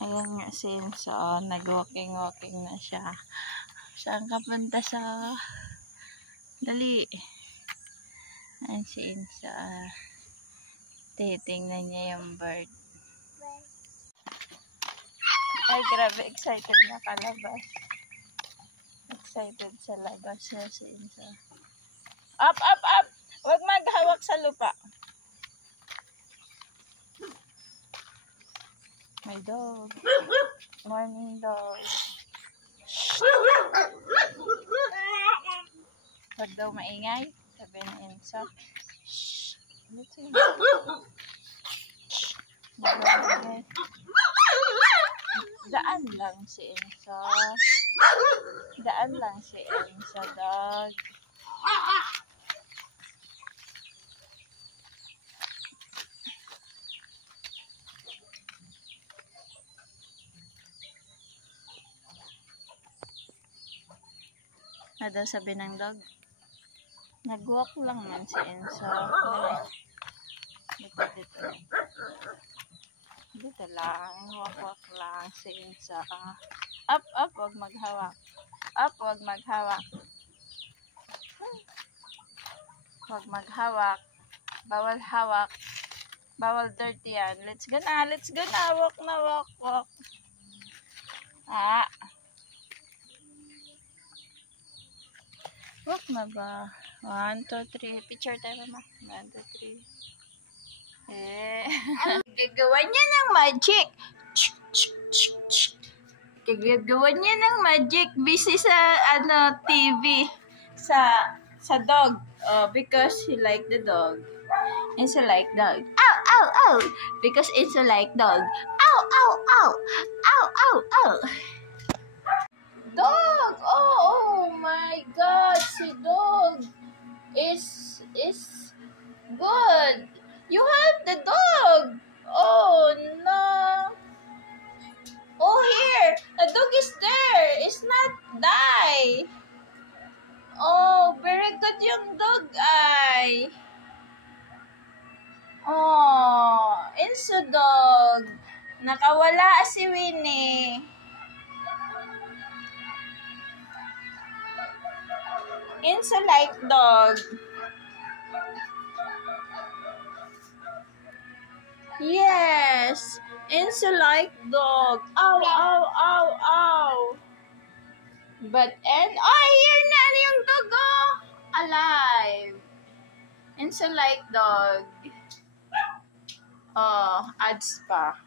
Ayan nga si Enzo, nag-walking na siya. Saan ka punta sa... Dali. Ayan si Enzo, titingnan niya yung bird. Ay, grabe, excited na kalabas. Excited sa labas na si Enzo. Up, up, up! Huwag maghawak sa lupa. My dog. Morning dog. Huwag daw maingay. Sabi ni Enzo. Shhh. Daan lang si Enzo. Daan lang si Enzo, dog. Ano daw sabi ng dog? Nag-walk lang man si Enzo. Dito. Dito lang. Walk lang si Enzo. Up, up. Huwag maghawak. Up, huwag maghawak. Huwag maghawak. Bawal hawak. Bawal dirty yan. Let's go na. Let's go na. Walk na, walk. Walk. Walk na ba? 1, 2, 3. Picture tayo, mama. 1, 2, 3. Gagawa niya ng magic. Gagawa niya ng magic. Busy sa TV. Sa dog. Because he like the dog. It's a like dog. Ow, ow, ow. Because it's a like dog. Ow, ow, ow. Ow, ow, ow. Dog! Oh my God! Si dog is good. You have the dog. Oh no! Oh here, the dog is there. It's not die. Oh, very good yung dog ay. Oh, Enzo dog. Nakawala si Winnie. Enzo like dog. Yes, Enzo like dog. Ow, ow, ow, ow. But here na yung dog, oh. Alive. Enzo like dog. Oh, ads pa.